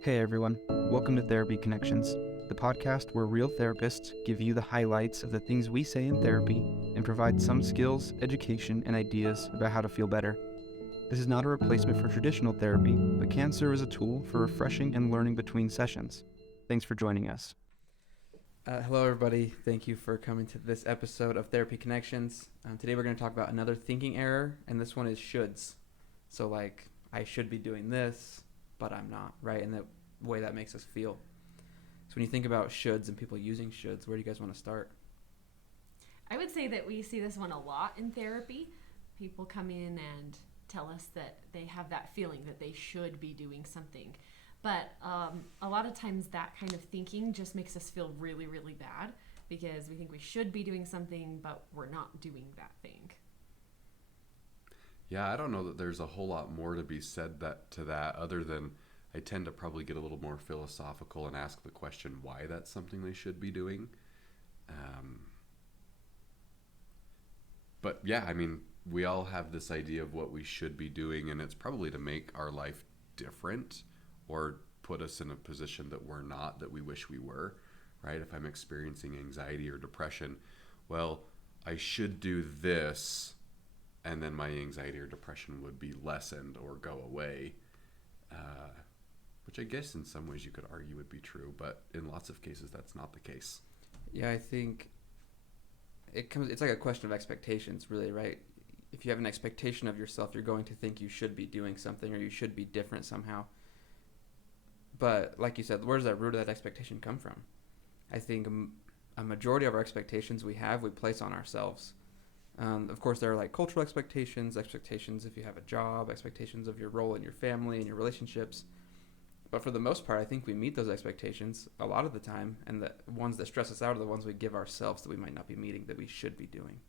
Hey everyone, welcome to Therapy Connections, the podcast where real therapists give you the highlights of the things we say in therapy and provide some skills, education, and ideas about how to feel better. This is not a replacement for traditional therapy, but can serve as a tool for refreshing and learning between sessions. Thanks for joining us. Hello, everybody. Thank you for coming to this episode of Therapy Connections. Today, we're going to talk about another thinking error, and this one is shoulds. So, like, I should be doing this, but I'm not, right? And the way that makes us feel. So, when you think about shoulds and people using shoulds, where do you guys want to start? I would say that we see this one a lot in therapy. People come in and tell us that they have that feeling that they should be doing something. But a lot of times that kind of thinking just makes us feel really, really bad because we think we should be doing something, but we're not doing that thing. Yeah, I don't know that there's a whole lot more to be said to that other than I tend to probably get a little more philosophical and ask the question why that's something they should be doing. But yeah, I mean, we all have this idea of what we should be doing, and it's probably to make our life different or put us in a position that we're not, that we wish we were, right? If I'm experiencing anxiety or depression, well, I should do this, and then my anxiety or depression would be lessened or go away, which I guess in some ways you could argue would be true, but in lots of cases that's not the case. Yeah, I think it's like a question of expectations, really, right? If you have an expectation of yourself, you're going to think you should be doing something or you should be different somehow. But like you said, where does that root of that expectation come from? I think a majority of our expectations we place on ourselves. Of course, there are like cultural expectations if you have a job, expectations of your role in your family and your relationships. But for the most part, I think we meet those expectations a lot of the time, and the ones that stress us out are the ones we give ourselves that we might not be meeting, that we should be doing.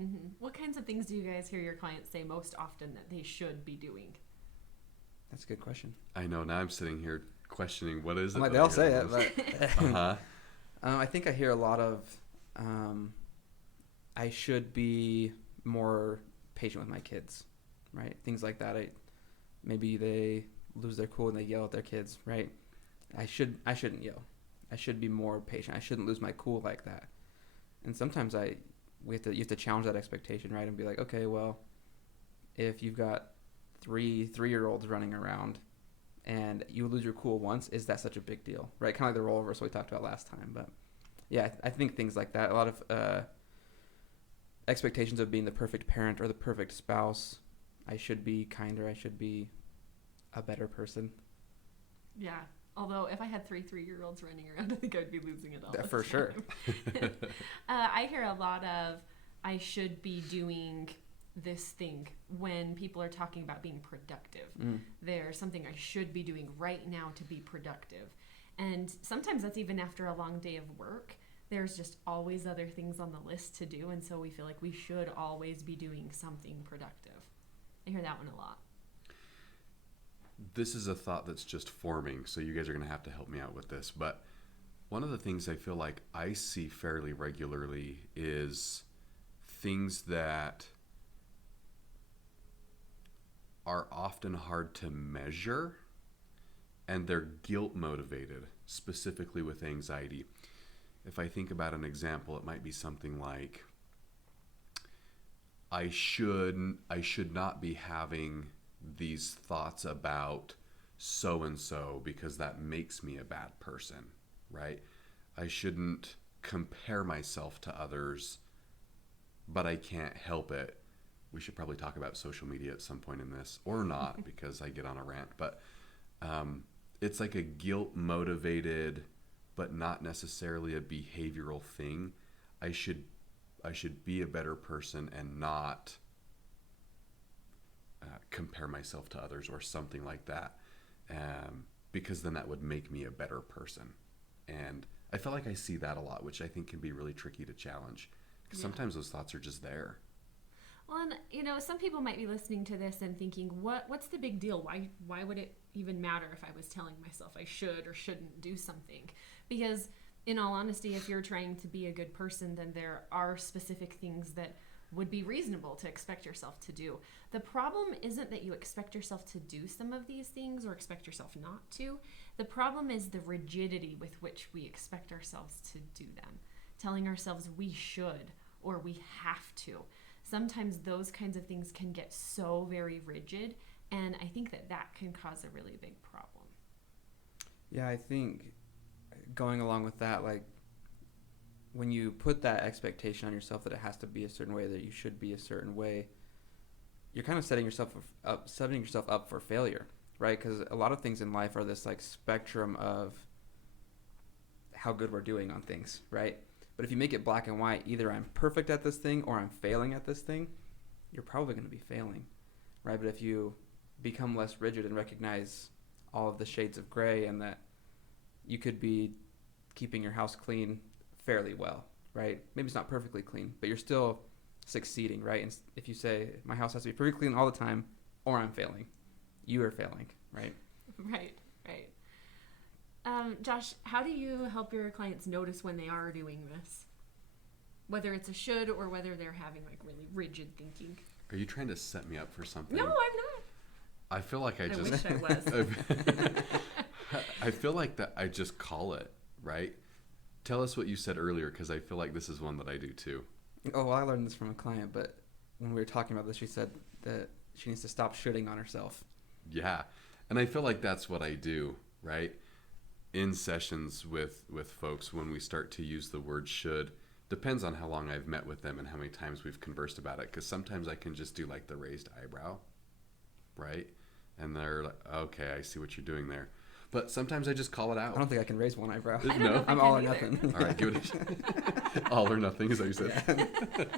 Mm-hmm. What kinds of things do you guys hear your clients say most often that they should be doing? That's a good question. I know, now I'm sitting here questioning what is it. I'm like, they all say it, but uh-huh. I think I hear a lot of I should be more patient with my kids, right? Things like that. Maybe they lose their cool and they yell at their kids, right? I shouldn't yell. I should be more patient. I shouldn't lose my cool like that. And sometimes you have to challenge that expectation, right? And be like, okay, well, if you've got three-year-olds running around and you lose your cool once, is that such a big deal, right? Kind of like the role reversal we talked about last time. But yeah, I think things like that, a lot of expectations of being the perfect parent or the perfect spouse. I should be kinder. I should be a better person. Yeah. Although if I had three-year-olds running around, I think I'd be losing it all. For sure. I hear a lot of I should be doing this thing when people are talking about being productive. There's something I should be doing right now to be productive. And sometimes that's even after a long day of work. There's just always other things on the list to do, and so we feel like we should always be doing something productive. I hear that one a lot. This is a thought that's just forming, so you guys are going to have to help me out with this. But one of the things I feel like I see fairly regularly is things that are often hard to measure, and they're guilt motivated, specifically with anxiety. If I think about an example, it might be something like, I should not be having these thoughts about so-and-so because that makes me a bad person, right? I shouldn't compare myself to others, but I can't help it. We should probably talk about social media at some point in this, or not, because I get on a rant. But it's like a guilt-motivated, but not necessarily a behavioral thing. I should be a better person and not compare myself to others or something like that, because then that would make me a better person. And I feel like I see that a lot, which I think can be really tricky to challenge, because sometimes those thoughts are just there. Well, and some people might be listening to this and thinking, what's the big deal? Why would it even matter if I was telling myself I should or shouldn't do something? Because in all honesty, if you're trying to be a good person, then there are specific things that would be reasonable to expect yourself to do. The problem isn't that you expect yourself to do some of these things or expect yourself not to. The problem is the rigidity with which we expect ourselves to do them, telling ourselves we should or we have to. Sometimes those kinds of things can get so very rigid, and I think that can cause a really big problem. Yeah, I think going along with that, like when you put that expectation on yourself that it has to be a certain way, that you should be a certain way, you're kind of setting yourself up for failure, right? Because a lot of things in life are this like spectrum of how good we're doing on things, right? But if you make it black and white, either I'm perfect at this thing or I'm failing at this thing, you're probably going to be failing, right? But if you become less rigid and recognize all of the shades of gray, and that you could be keeping your house clean fairly well, right? Maybe it's not perfectly clean, but you're still succeeding, right? And if you say my house has to be perfectly clean all the time, or I'm failing, you are failing, right? Right. Josh, how do you help your clients notice when they are doing this? Whether it's a should or whether they're having like really rigid thinking. Are you trying to set me up for something? No, I'm not. I feel like I just... wish I was. I feel like that I just call it, right? Tell us what you said earlier, because I feel like this is one that I do too. Oh, well, I learned this from a client, but when we were talking about this, she said that she needs to stop shooting on herself. Yeah. And I feel like that's what I do, right? In sessions with folks, when we start to use the word should, depends on how long I've met with them and how many times we've conversed about it. Because sometimes I can just do like the raised eyebrow, right? And they're like, okay, I see what you're doing there. But sometimes I just call it out. I don't think I can raise one eyebrow. I don't know if I I'm can all or either. nothing. All right, give it all or nothing, is that what you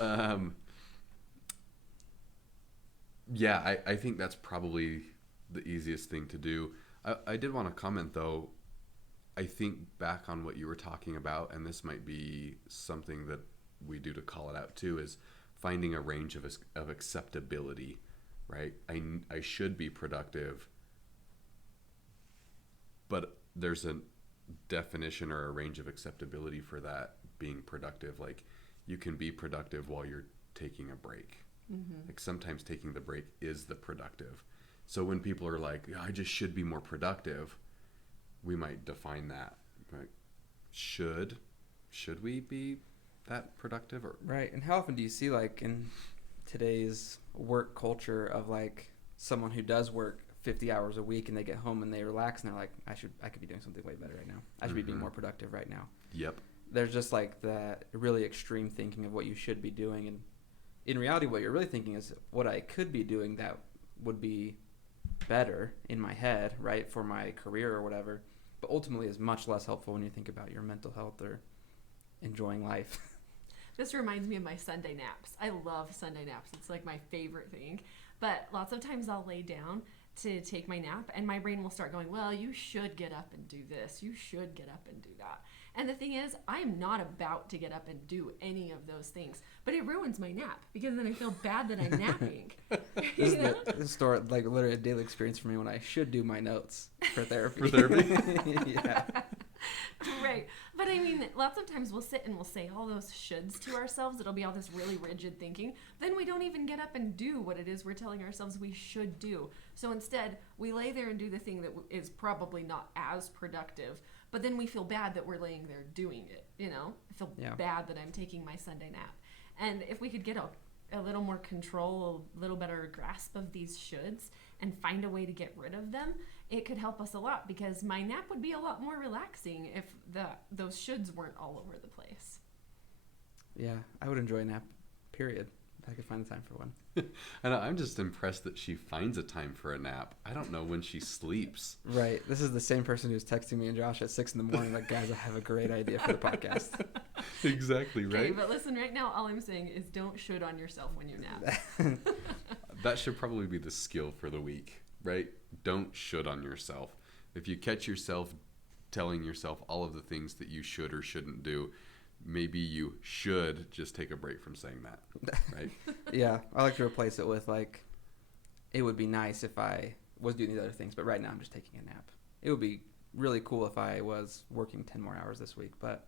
said? Yeah, I think that's probably the easiest thing to do. I did want to comment, though. I think back on what you were talking about, and this might be something that we do to call it out too, is finding a range of acceptability, right? I should be productive, but there's a definition or a range of acceptability for that being productive. Like, you can be productive while you're taking a break. Mm-hmm. Like, sometimes taking the break is the productive. So when people are like, I just should be more productive, we might define that. Like, should we be that productive? Or Right. And how often do you see, like, in today's work culture of like someone who does work 50 hours a week and they get home and they relax and they're like, I could be doing something way better right now. I should be being more productive right now. Yep. There's just like that really extreme thinking of what you should be doing, and in reality what you're really thinking is what I could be doing that would be better in my head, right, for my career or whatever, but ultimately is much less helpful when you think about your mental health or enjoying life. This reminds me of my Sunday naps. I love Sunday naps. It's like my favorite thing. But lots of times I'll lay down to take my nap and my brain will start going, well, you should get up and do this. You should get up and do that. And the thing is, I am not about to get up and do any of those things. But it ruins my nap because then I feel bad that I'm napping. This is like literally a daily experience for me when I should do my notes for therapy. For therapy? Yeah. Right. But I mean, lots of times we'll sit and we'll say all those shoulds to ourselves. It'll be all this really rigid thinking. Then we don't even get up and do what it is we're telling ourselves we should do. So instead, we lay there and do the thing that is probably not as productive. But then we feel bad that we're laying there doing it, you know? I feel bad that I'm taking my Sunday nap. And if we could get a little more control, a little better grasp of these shoulds and find a way to get rid of them, it could help us a lot, because my nap would be a lot more relaxing if those shoulds weren't all over the place. Yeah, I would enjoy a nap, period, if I could find the time for one. And I'm just impressed that she finds a time for a nap. I don't know when she sleeps. Right. This is the same person who's texting me and Josh at 6 a.m. like, guys, I have a great idea for the podcast. Exactly, right? Okay, but listen, right now, all I'm saying is don't should on yourself when you nap. That should probably be the skill for the week, right? Don't should on yourself. If you catch yourself telling yourself all of the things that you should or shouldn't do, maybe you should just take a break from saying that, right? Yeah, I like to replace it with, like, it would be nice if I was doing these other things, but right now I'm just taking a nap. It would be really cool if I was working 10 more hours this week, but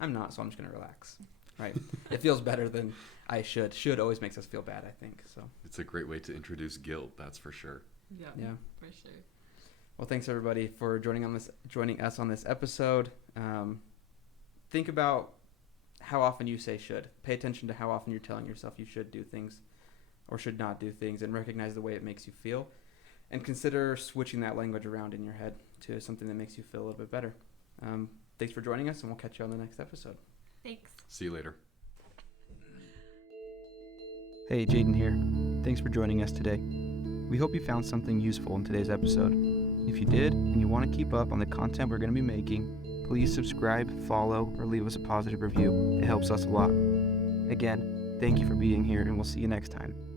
I'm not, so I'm just going to relax. right? It feels better than I should. Should always makes us feel bad, I think. So It's a great way to introduce guilt, that's for sure. yeah. For sure. Well, thanks everybody for joining us on this episode. Think about how often you say should. Pay attention to how often you're telling yourself you should do things or should not do things, and recognize the way it makes you feel. And consider switching that language around in your head to something that makes you feel a little bit better. Thanks for joining us, and we'll catch you on the next episode. Thanks. See you later. Hey, Jaden here. Thanks for joining us today. We hope you found something useful in today's episode. If you did, and you want to keep up on the content we're going to be making, please subscribe, follow, or leave us a positive review. It helps us a lot. Again, thank you for being here, and we'll see you next time.